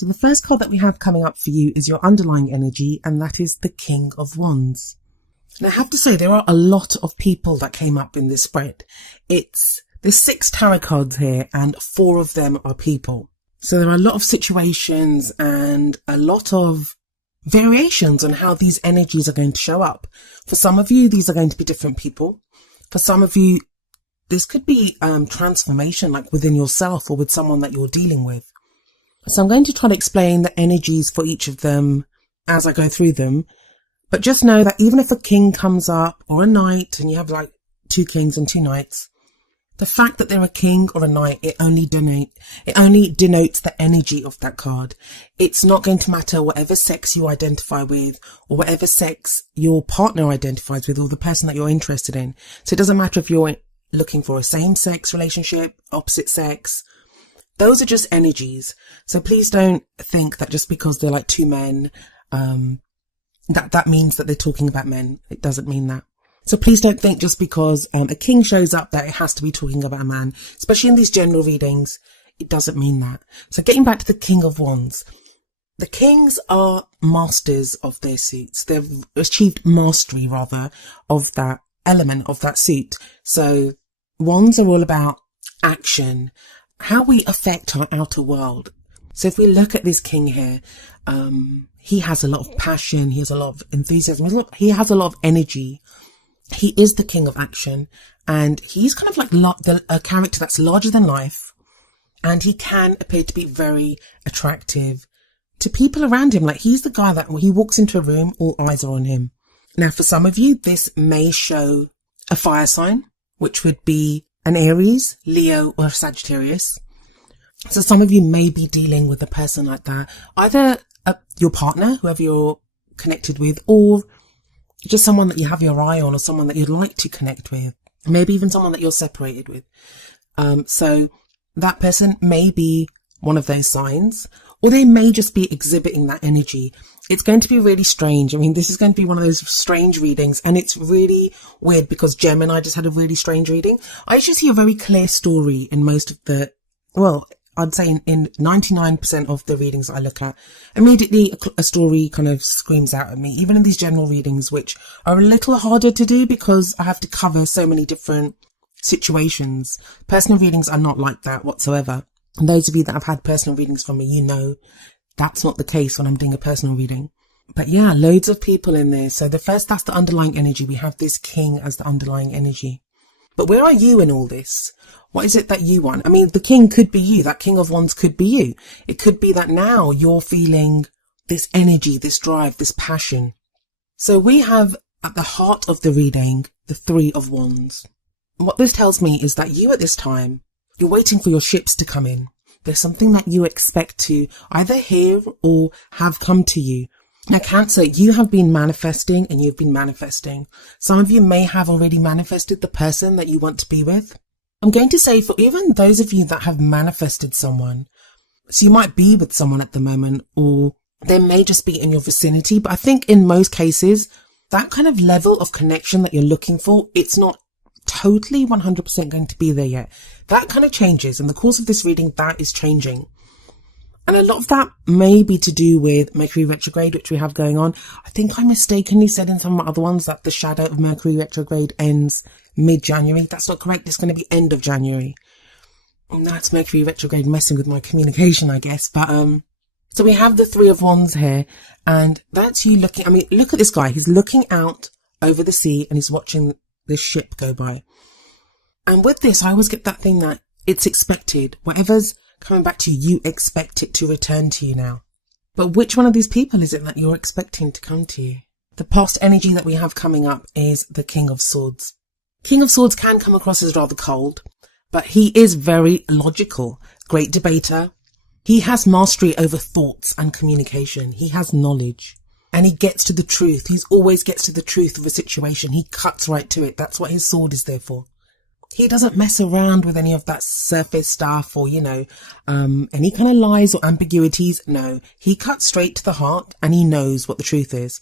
So the first card that we have coming up for you is your underlying energy, and that is the King of Wands. Now I have to say there are a lot of people that came up in this spread. There's 6 tarot cards here and 4 of them are people. So there are a lot of situations and a lot of variations on how these energies are going to show up. For some of you, these are going to be different people. For some of you, this could be transformation, like within yourself or with someone that you're dealing with. So I'm going to try to explain the energies for each of them as I go through them. But just know that even if a king comes up or a knight and you have like 2 kings and 2 knights, the fact that they're a king or a knight, it only denotes the energy of that card. It's not going to matter whatever sex you identify with or whatever sex your partner identifies with or the person that you're interested in. So it doesn't matter if you're looking for a same-sex relationship, opposite sex. Those are just energies. So please don't think that just because they're like 2 men, that means that they're talking about men. It doesn't mean that. So please don't think just because a king shows up that it has to be talking about a man, especially in these general readings. It doesn't mean that. So getting back to the King of Wands. The kings are masters of their suits. They've achieved mastery, rather, of that element of that suit. So wands are all about action, how we affect our outer world. So if we look at this king here, he has a lot of passion. He has a lot of enthusiasm. He has a lot of energy. He is the king of action, and he's kind of like a character that's larger than life, and he can appear to be very attractive to people around him. Like he's the guy that when he walks into a room, all eyes are on him. Now, for some of you, this may show a fire sign, which would be an Aries, Leo, or Sagittarius. So some of you may be dealing with a person like that, either your partner, whoever you're connected with, or just someone that you have your eye on or someone that you'd like to connect with, maybe even someone that you're separated with. So that person may be one of those signs, or they may just be exhibiting that energy. It's going to be really strange. I mean, this is going to be one of those strange readings, and it's really weird because Gemini just had a really strange reading. I usually see a very clear story in most of the, well, I'd say in 99% of the readings that I look at. Immediately a story kind of screams out at me, even in these general readings, which are a little harder to do because I have to cover so many different situations. Personal readings are not like that whatsoever. And those of you that have had personal readings from me, you know that's not the case when I'm doing a personal reading. But yeah, loads of people in there. So that's the underlying energy. We have this king as the underlying energy. But where are you in all this? What is it that you want? I mean, the king could be you. That King of Wands could be you. It could be that now you're feeling this energy, this drive, this passion. So we have at the heart of the reading, the 3 of Wands. What this tells me is that you at this time, you're waiting for your ships to come in. There's something that you expect to either hear or have come to you. Now, Cancer, you have been manifesting and you've been manifesting. Some of you may have already manifested the person that you want to be with. I'm going to say for even those of you that have manifested someone, so you might be with someone at the moment, or they may just be in your vicinity. But I think in most cases, that kind of level of connection that you're looking for, it's not totally 100% going to be there yet. That kind of changes. In the course of this reading, that is changing. And a lot of that may be to do with Mercury retrograde, which we have going on. I think I mistakenly said in some of my other ones that the shadow of Mercury retrograde ends mid-January. That's not correct. It's going to be end of January. And that's Mercury retrograde messing with my communication, I guess. But so we have the 3 of Wands here, and that's you looking. I mean, look at this guy. He's looking out over the sea and he's watching this ship go by. And with this, I always get that thing that it's expected. Whatever's coming back to you, you expect it to return to you now. But which one of these people is it that you're expecting to come to you? The past energy that we have coming up is the King of Swords. King of Swords can come across as rather cold, but he is very logical, great debater. He has mastery over thoughts and communication. He has knowledge and he gets to the truth. He always gets to the truth of a situation. He cuts right to it. That's what his sword is there for. He doesn't mess around with any of that surface stuff or, any kind of lies or ambiguities. No, he cuts straight to the heart and he knows what the truth is.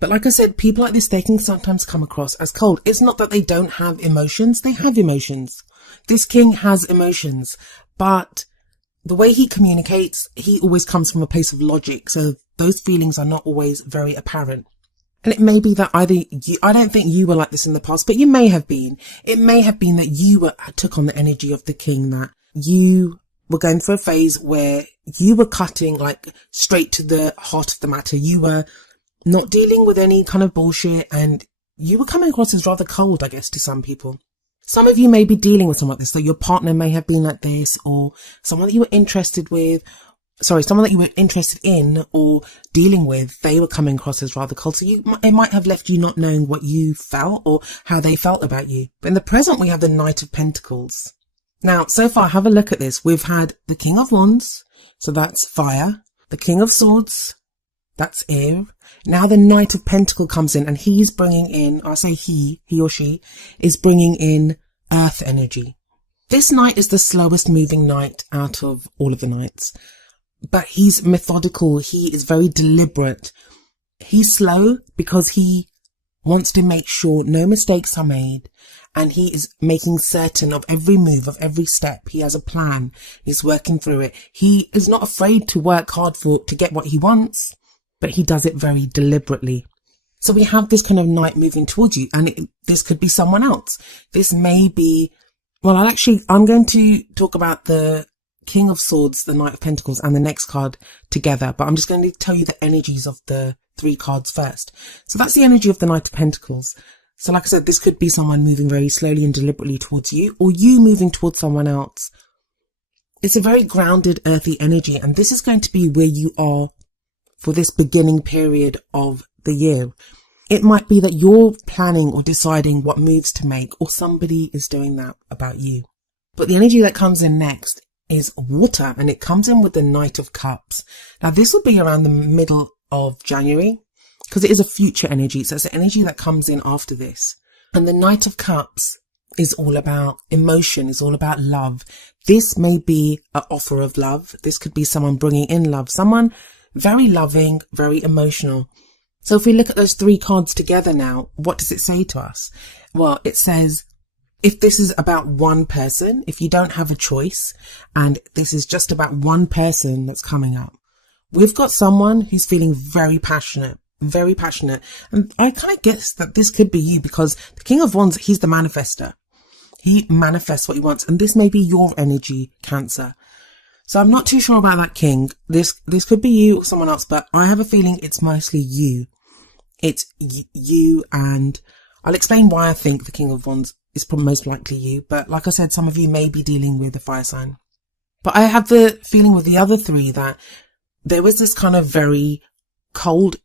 But like I said, people like this, they can sometimes come across as cold. It's not that they don't have emotions. They have emotions. This king has emotions, but the way he communicates, he always comes from a place of logic. So those feelings are not always very apparent. And it may be that either you, I don't think you were like this in the past, but you may have been. It may have been that you took on the energy of the king, that you were going through a phase where you were cutting like straight to the heart of the matter. You were not dealing with any kind of bullshit, and you were coming across as rather cold, I guess, to some people. Some of you may be dealing with someone like this, so your partner may have been like this, or someone that you were interested in or dealing with, they were coming across as rather cold. So it might have left you not knowing what you felt or how they felt about you. But in the present, we have the Knight of Pentacles. Now, so far, have a look at this. We've had the King of Wands, so that's fire. The King of Swords, that's air. Now the Knight of Pentacles comes in, and he's bringing in, I say he or she, is bringing in earth energy. This knight is the slowest moving knight out of all of the knights. But he's methodical. He is very deliberate. He's slow because he wants to make sure no mistakes are made. And he is making certain of every move, of every step. He has a plan. He's working through it. He is not afraid to work hard to get what he wants, but he does it very deliberately. So we have this kind of knight moving towards you, and this could be someone else. This may be, well, I'm going to talk about the King of Swords, the Knight of Pentacles, and the next card together, but I'm just going to tell you the energies of the 3 cards first. So that's the energy of the Knight of Pentacles. So like I said, this could be someone moving very slowly and deliberately towards you, or you moving towards someone else. It's a very grounded, earthy energy, and this is going to be where you are for this beginning period of the year. It might be that you're planning or deciding what moves to make, or somebody is doing that about you. But the energy that comes in next is water, and it comes in with the Knight of Cups. Now this will be around the middle of January because it is a future energy. So it's the energy that comes in after this. And the Knight of Cups is all about emotion, is all about love. This may be an offer of love. This could be someone bringing in love, someone very loving, very emotional. So if we look at those 3 cards together now, what does it say to us? Well, it says, if this is about one person, if you don't have a choice, and this is just about one person that's coming up, we've got someone who's feeling very passionate. And I kind of guess that this could be you, because the King of Wands, he's the manifester. He manifests what he wants, and this may be your energy, Cancer. So I'm not too sure about that king. This could be you or someone else, but I have a feeling it's mostly you. It's you, and I'll explain why I think the King of Wands is probably most likely you. But like I said, some of you may be dealing with a fire sign. But I have the feeling with the other 3 that there was this kind of very cold,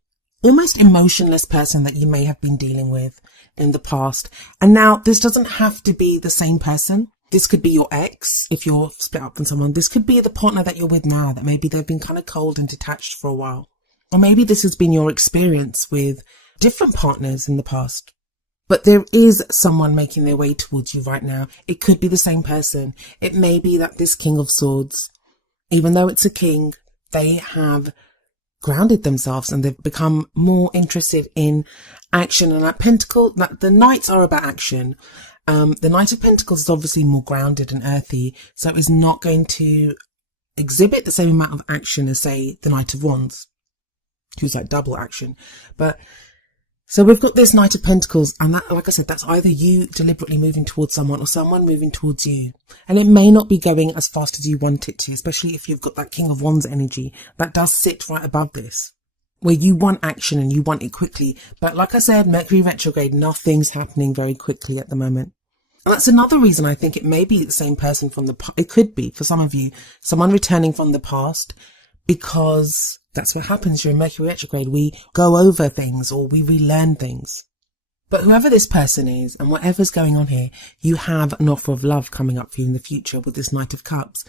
almost emotionless person that you may have been dealing with in the past. And now this doesn't have to be the same person. This could be your ex, if you're split up from someone. This could be the partner that you're with now, that maybe they've been kind of cold and detached for a while. Or maybe this has been your experience with different partners in the past. But there is someone making their way towards you right now. It could be the same person. It may be that this King of Swords, even though it's a king, they have grounded themselves and they've become more interested in action. And the Knights are about action. The Knight of Pentacles is obviously more grounded and earthy, so it's not going to exhibit the same amount of action as, say, the Knight of Wands, who's like double action. But so we've got this Knight of Pentacles, and that, like I said, that's either you deliberately moving towards someone or someone moving towards you. And it may not be going as fast as you want it to, especially if you've got that King of Wands energy that does sit right above this, where you want action and you want it quickly. But like I said, Mercury retrograde, nothing's happening very quickly at the moment. And that's another reason I think it may be the same person from it could be, for some of you, someone returning from the past, because that's what happens during Mercury retrograde. We go over things or we relearn things. But whoever this person is and whatever's going on here, you have an offer of love coming up for you in the future with this Knight of Cups.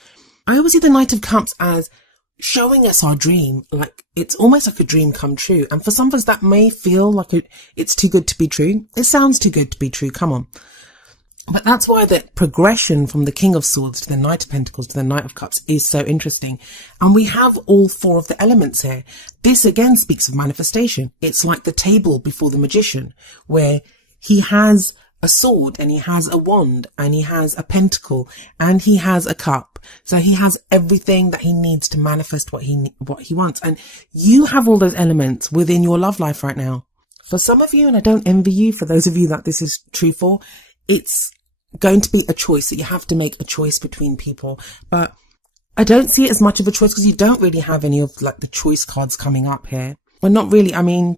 I always see the Knight of Cups as showing us our dream, like it's almost like a dream come true. And for some of us that may feel like it's too good to be true. It sounds too good to be true, come on. But that's why the progression from the King of Swords to the Knight of Pentacles to the Knight of Cups is so interesting. And we have all 4 of the elements here. This again speaks of manifestation. It's like the table before the magician, where he has a sword, and he has a wand, and he has a pentacle, and he has a cup. So he has everything that he needs to manifest what he wants. And you have all those elements within your love life right now. For some of you, and I don't envy you, for those of you that this is true for, it's going to be a choice that you have to make a choice between people. But I don't see it as much of a choice because you don't really have any of like the choice cards coming up here. Well, not really. I mean,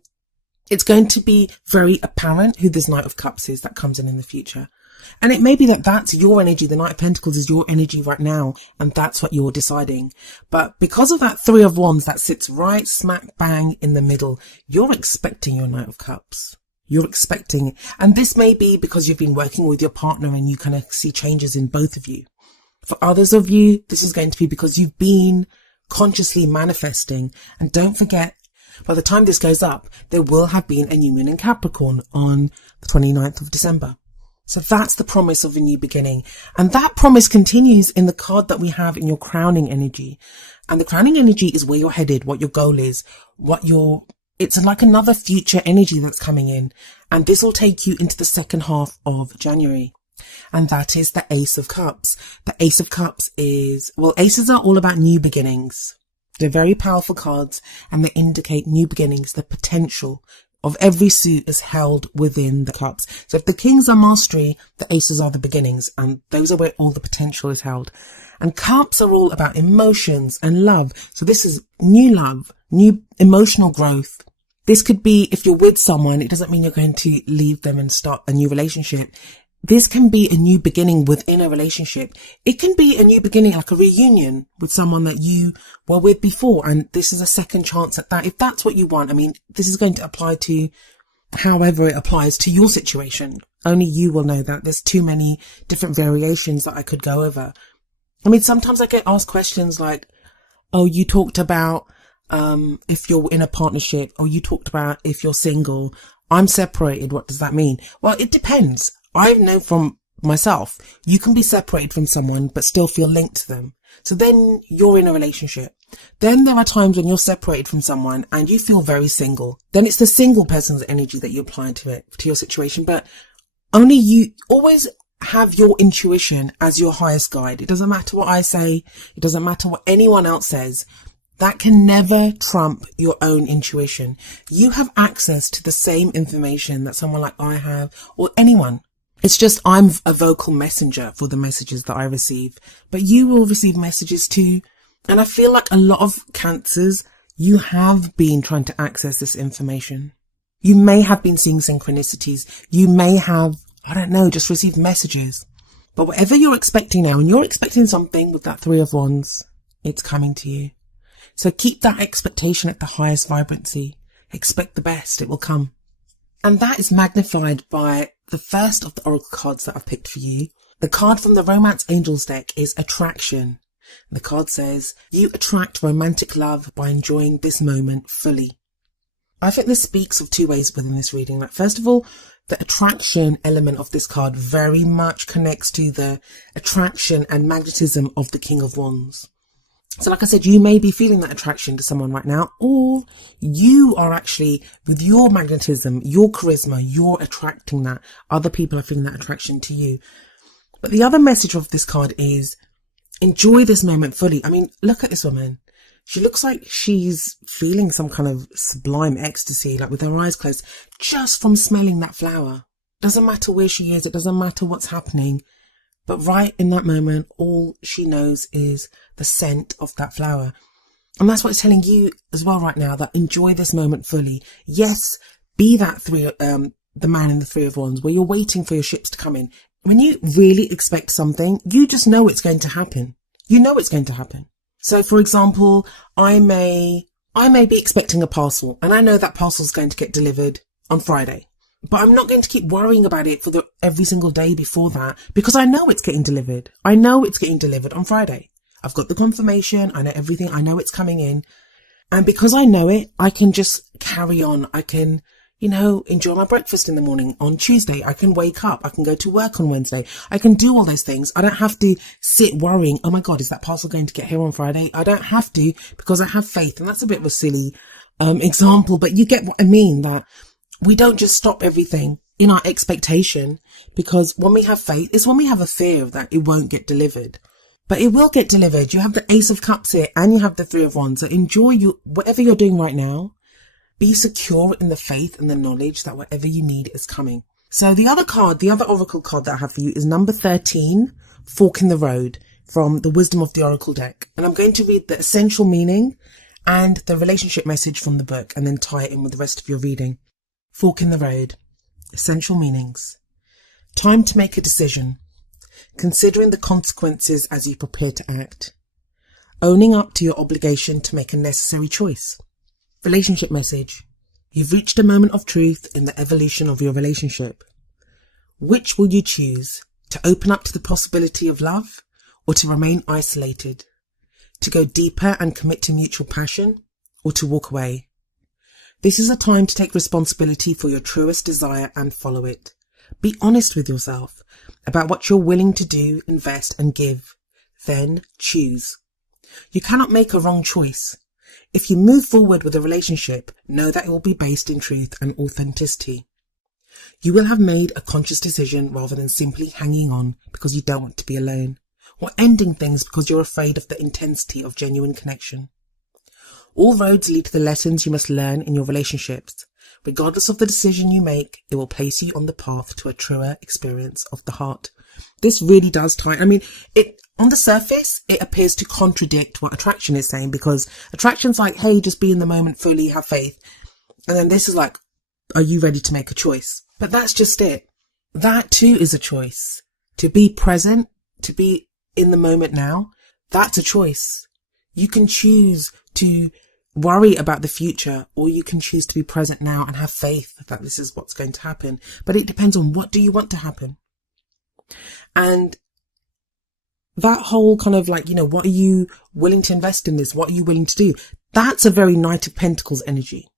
it's going to be very apparent who this Knight of Cups is that comes in the future. And it may be that that's your energy. The Knight of Pentacles is your energy right now, and that's what you're deciding. But because of that Three of Wands that sits right smack bang in the middle, you're expecting your Knight of Cups. You're expecting, and this may be because you've been working with your partner and you kind of see changes in both of you. For others of you, this is going to be because you've been consciously manifesting. And don't forget, by the time this goes up, there will have been a new moon in Capricorn on the 29th of December. So that's the promise of a new beginning. And that promise continues in the card that we have in your crowning energy. And the crowning energy is where you're headed, what your goal is, it's like another future energy that's coming in. And this will take you into the second half of January. And that is the Ace of Cups. The Ace of Cups is, well, aces are all about new beginnings. They're very powerful cards, and they indicate new beginnings. The potential of every suit is held within the cups. So if the kings are mastery, the aces are the beginnings, and those are where all the potential is held. And cups are all about emotions and love. So this is new love, new emotional growth. This could be if you're with someone, it doesn't mean you're going to leave them and start a new relationship. This can be a new beginning within a relationship. It can be a new beginning, like a reunion with someone that you were with before. And this is a second chance at that. If that's what you want, I mean, this is going to apply to however it applies to your situation. Only you will know that. There's too many different variations that I could go over. I mean, sometimes I get asked questions like, oh, you talked about, if you're in a partnership, or you talked about if you're single, I'm separated. What does that mean? Well, it depends. I know from myself, you can be separated from someone, but still feel linked to them. So then you're in a relationship. Then there are times when you're separated from someone and you feel very single. Then it's the single person's energy that you apply to it, to your situation. But only you always have your intuition as your highest guide. It doesn't matter what I say. It doesn't matter what anyone else says. That can never trump your own intuition. You have access to the same information that someone like I have, or anyone. It's just I'm a vocal messenger for the messages that I receive, but you will receive messages too. And I feel like a lot of Cancers, you have been trying to access this information. You may have been seeing synchronicities. You may have, I don't know, just received messages. But whatever you're expecting now, and you're expecting something with that Three of Wands, it's coming to you. So keep that expectation at the highest vibrancy. Expect the best. It will come. And that is magnified by the first of the oracle cards that I've picked for you. The card from the Romance Angels deck is Attraction. The card says, you attract romantic love by enjoying this moment fully. I think this speaks of two ways within this reading. Like, first of all, the attraction element of this card very much connects to the attraction and magnetism of the King of Wands. So like I said, you may be feeling that attraction to someone right now, or you are actually, with your magnetism, your charisma, you're attracting that. Other people are feeling that attraction to you. But the other message of this card is, enjoy this moment fully. I mean, look at this woman. She looks like she's feeling some kind of sublime ecstasy, like with her eyes closed, just from smelling that flower. Doesn't matter where she is. It doesn't matter what's happening. But right in that moment, all she knows is the scent of that flower. And that's what it's telling you as well right now, that enjoy this moment fully. Yes, be that the man in the Three of Wands, where you're waiting for your ships to come in. When you really expect something, you just know it's going to happen. You know it's going to happen. So for example, I may be expecting a parcel, and I know that parcel is going to get delivered on Friday. But I'm not going to keep worrying about it for every single day before that, because I know it's getting delivered. I know it's getting delivered on Friday. I've got the confirmation. I know everything. I know it's coming in. And because I know it, I can just carry on. I can, enjoy my breakfast in the morning on Tuesday. I can wake up. I can go to work on Wednesday. I can do all those things. I don't have to sit worrying, oh my God, is that parcel going to get here on Friday? I don't have to, because I have faith. And that's a bit of a silly example, but you get what I mean, that we don't just stop everything. in our expectation, because when we have faith, it's when we have a fear that it won't get delivered. But it will get delivered. You have the Ace of Cups here and you have the Three of Wands. So enjoy whatever you're doing right now. Be secure in the faith and the knowledge that whatever you need is coming. So the other oracle card that I have for you is number 13, Fork in the Road, from the Wisdom of the Oracle deck. And I'm going to read the essential meaning and the relationship message from the book and then tie it in with the rest of your reading. Fork in the Road. Essential meanings. Time to make a decision. Considering the consequences as you prepare to act. Owning up to your obligation to make a necessary choice. Relationship message. You've reached a moment of truth in the evolution of your relationship. Which will you choose? To open up to the possibility of love or to remain isolated? To go deeper and commit to mutual passion or to walk away? This is a time to take responsibility for your truest desire and follow it. Be honest with yourself about what you're willing to do, invest and give. Then choose. You cannot make a wrong choice. If you move forward with a relationship, know that it will be based in truth and authenticity. You will have made a conscious decision rather than simply hanging on because you don't want to be alone, or ending things because you're afraid of the intensity of genuine connection. All roads lead to the lessons you must learn in your relationships. Regardless of the decision you make, it will place you on the path to a truer experience of the heart. This really does tie. On the surface, it appears to contradict what attraction is saying, because attraction's like, hey, just be in the moment, fully have faith. And then this is like, are you ready to make a choice? But that's just it. That too is a choice. To be present, to be in the moment now, that's a choice. You can choose to worry about the future, or you can choose to be present now and have faith that this is what's going to happen. But it depends on what do you want to happen. And that whole kind of like, what are you willing to invest in this? What are you willing to do? That's a very Knight of Pentacles energy.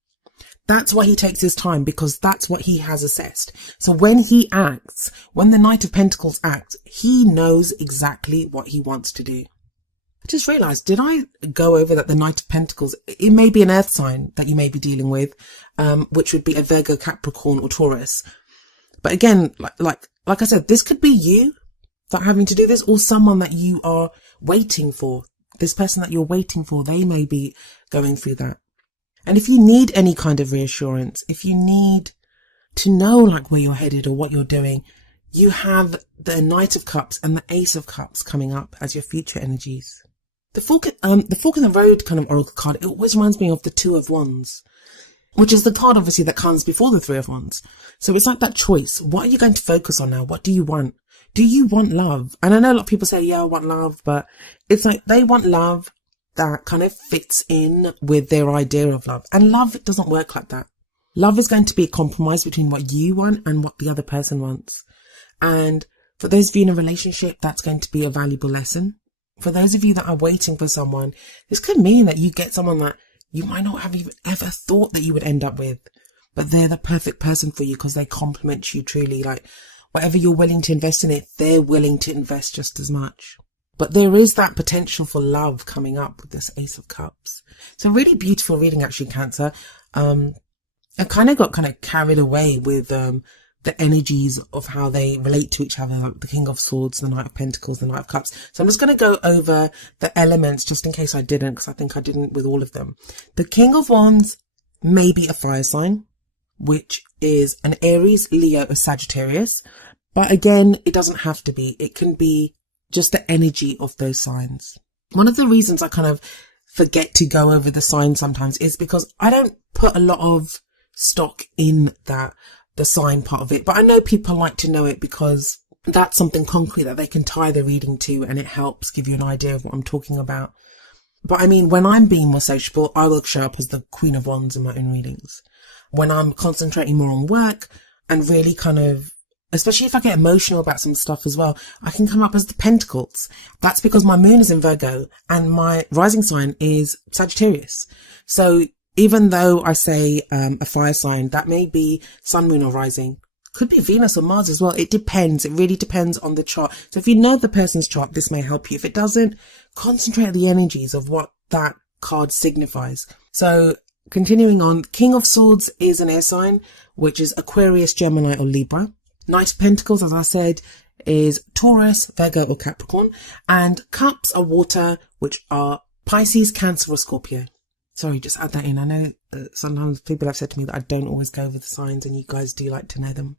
That's why he takes his time, because that's what he has assessed. So when he acts, when the Knight of Pentacles acts, he knows exactly what he wants to do. I just realised, did I go over that the Knight of Pentacles, it may be an earth sign that you may be dealing with, which would be a Virgo, Capricorn or Taurus. But again, like I said, this could be you that are having to do this, or someone that you are waiting for. This person that you're waiting for, they may be going through that. And if you need any kind of reassurance, if you need to know like where you're headed or what you're doing, you have the Knight of Cups and the Ace of Cups coming up as your future energies. The fork in the road kind of oracle card, it always reminds me of the Two of Wands, which is the card obviously that comes before the Three of Wands. So it's like that choice. What are you going to focus on now? What do you want? Do you want love? And I know a lot of people say, yeah, I want love, but it's like they want love that kind of fits in with their idea of love. And love doesn't work like that. Love is going to be a compromise between what you want and what the other person wants. And for those of you in a relationship, that's going to be a valuable lesson. For those of you that are waiting for someone, this could mean that you get someone that you might not have even ever thought that you would end up with, but they're the perfect person for you because they complement you truly. Like whatever you're willing to invest in it, they're willing to invest just as much. But there is that potential for love coming up with this Ace of Cups. So really beautiful reading actually, Cancer. I kind of got carried away with the energies of how they relate to each other, like the King of Swords, the Knight of Pentacles, the Knight of Cups. So I'm just going to go over the elements just in case I didn't, because I think I didn't with all of them. The King of Wands may be a fire sign, which is an Aries, Leo, or Sagittarius. But again, it doesn't have to be. It can be just the energy of those signs. One of the reasons I kind of forget to go over the signs sometimes is because I don't put a lot of stock in that, the sign part of it. But I know people like to know it because that's something concrete that they can tie the reading to, and it helps give you an idea of what I'm talking about. But I mean, when I'm being more sociable, I will show up as the Queen of Wands in my own readings. When I'm concentrating more on work and really kind of, especially if I get emotional about some stuff as well, I can come up as the Pentacles. That's because my moon is in Virgo and my rising sign is Sagittarius. So even though I say a fire sign, that may be sun, moon or rising. Could be Venus or Mars as well. It depends. It really depends on the chart. So if you know the person's chart, this may help you. If it doesn't, concentrate on the energies of what that card signifies. So continuing on, King of Swords is an air sign, which is Aquarius, Gemini or Libra. Knight of Pentacles, as I said, is Taurus, Virgo or Capricorn. And Cups are water, which are Pisces, Cancer or Scorpio. Sorry, just add that in. I know sometimes people have said to me that I don't always go over the signs and you guys do like to know them.